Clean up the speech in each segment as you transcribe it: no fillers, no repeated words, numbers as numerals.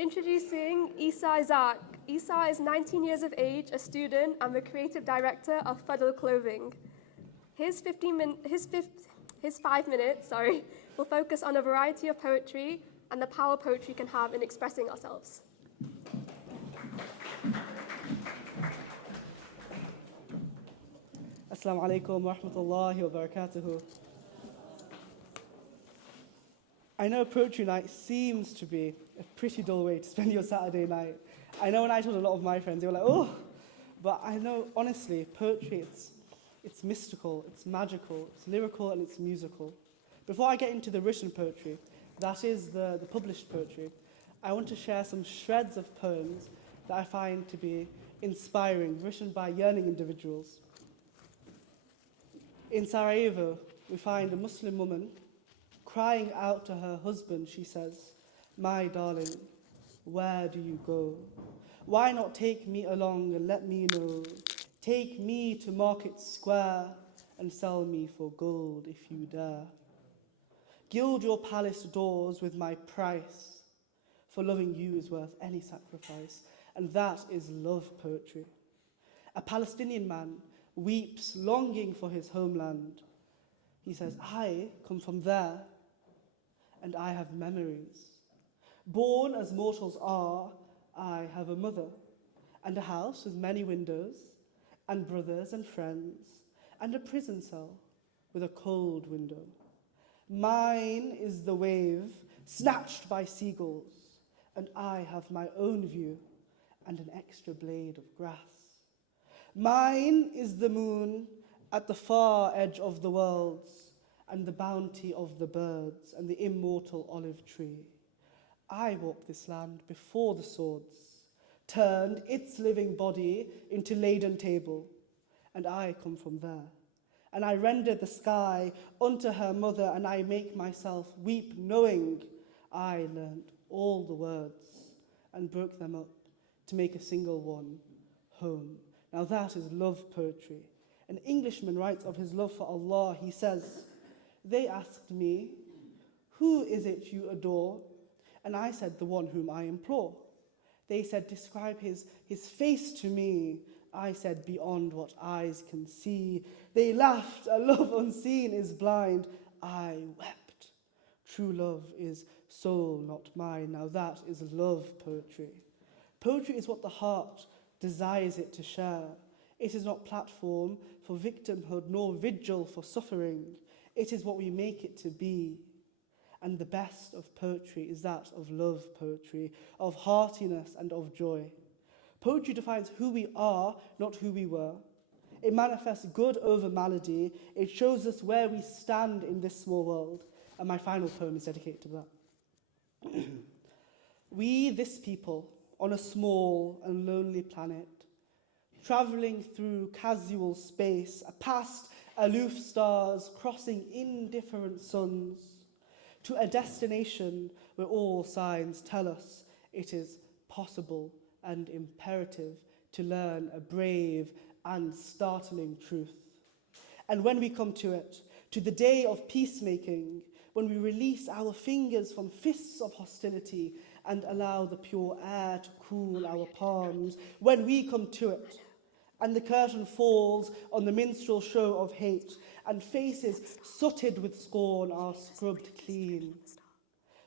Introducing Issa Ishaq. Issa is 19 years of age, a student, and the creative director of Fuddle Clothing. His 5 minutes, will focus on a variety of poetry and the power poetry can have in expressing ourselves. Assalamu alaikum wa rahmatullahi wa barakatuhu. I know poetry night seems to be a pretty dull way to spend your Saturday night. I know when I told a lot of my friends, they were like, oh, but I know, honestly, poetry, it's mystical, it's magical, it's lyrical, and it's musical. Before I get into the written poetry, that is the published poetry, I want to share some shreds of poems that I find to be inspiring, written by yearning individuals. In Sarajevo, we find a Muslim woman crying out to her husband. She says, "My darling, where do you go? Why not take me along and let me know? Take me to Market Square and sell me for gold if you dare. Gild your palace doors with my price, for loving you is worth any sacrifice." And that is love poetry. A Palestinian man weeps, longing for his homeland. He says, "I come from there, and I have memories. Born as mortals are, I have a mother, and a house with many windows, and brothers and friends, and a prison cell with a cold window. Mine is the wave snatched by seagulls, and I have my own view and an extra blade of grass. Mine is the moon at the far edge of the worlds, and the bounty of the birds and the immortal olive tree. I walk this land before the swords, turned its living body into laden table, and I come from there. And I render the sky unto her mother, and I make myself weep, knowing I learnt all the words and broke them up to make a single one, home." Now that is love poetry. An Englishman writes of his love for Allah. He says, "They asked me, 'Who is it you adore?' And I said, 'The one whom I implore.' They said, 'Describe his face to me.' I said, 'Beyond what eyes can see.' They laughed, 'A love unseen is blind.' I wept. True love is soul, not mine." Now that is love poetry. Poetry is what the heart desires it to share. It is not platform for victimhood, nor vigil for suffering. It is what we make it to be. And the best of poetry is that of love poetry, of heartiness and of joy. Poetry defines who we are, not who we were. It manifests good over malady. It shows us where we stand in this small world. And my final poem is dedicated to that. We, this people, on a small and lonely planet, travelling through casual space, past aloof stars, crossing indifferent suns, to a destination where all signs tell us it is possible and imperative to learn a brave and startling truth. And when we come to it, to the day of peacemaking, when we release our fingers from fists of hostility and allow the pure air to cool our palms, when we come to it, and the curtain falls on the minstrel show of hate, and faces sooted with scorn are scrubbed clean.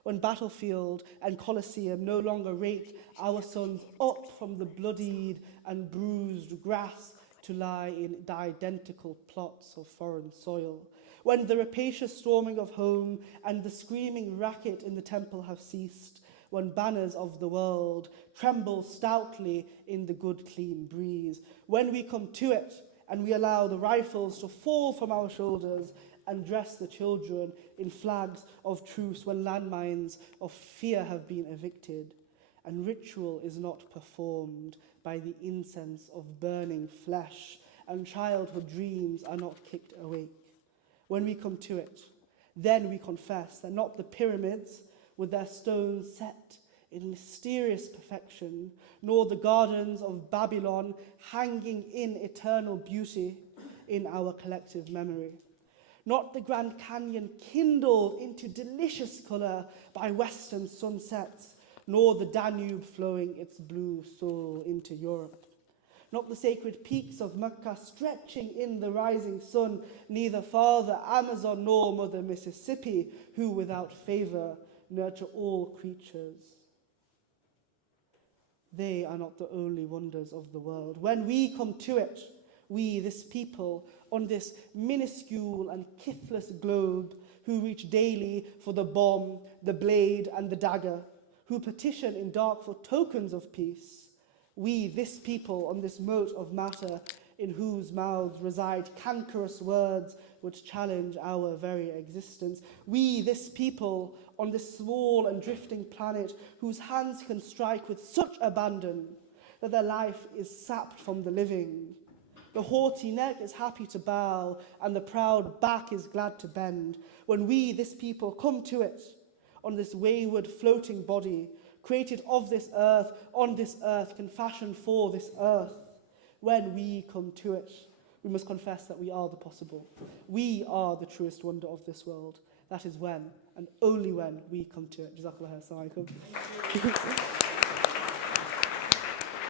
When battlefield and coliseum no longer rake our sons up from the bloodied and bruised grass to lie in identical plots of foreign soil. When the rapacious storming of home and the screaming racket in the temple have ceased. When banners of the world tremble stoutly in the good clean breeze. When we come to it and we allow the rifles to fall from our shoulders and dress the children in flags of truce. When landmines of fear have been evicted and ritual is not performed by the incense of burning flesh and childhood dreams are not kicked awake. When we come to it, then we confess that not the pyramids with their stones set in mysterious perfection, nor the gardens of Babylon hanging in eternal beauty in our collective memory. Not the Grand Canyon kindled into delicious colour by western sunsets, nor the Danube flowing its blue soul into Europe. Not the sacred peaks of Mecca stretching in the rising sun, neither Father Amazon nor Mother Mississippi, who without favor nurture all creatures. They are not the only wonders of the world. When we come to it, we, this people, on this minuscule and kithless globe, who reach daily for the bomb, the blade, and the dagger, who petition in dark for tokens of peace, we, this people, on this mote of matter, in whose mouths reside cankerous words which challenge our very existence, we, this people, on this small and drifting planet, whose hands can strike with such abandon that their life is sapped from the living. The haughty neck is happy to bow, and the proud back is glad to bend. When we, this people, come to it, on this wayward floating body, created of this earth, on this earth, can fashion for this earth. When we come to it, we must confess that we are the possible. We are the truest wonder of this world. That is when, and only when, we come to it. Jazakallah. Assalamu alaikum.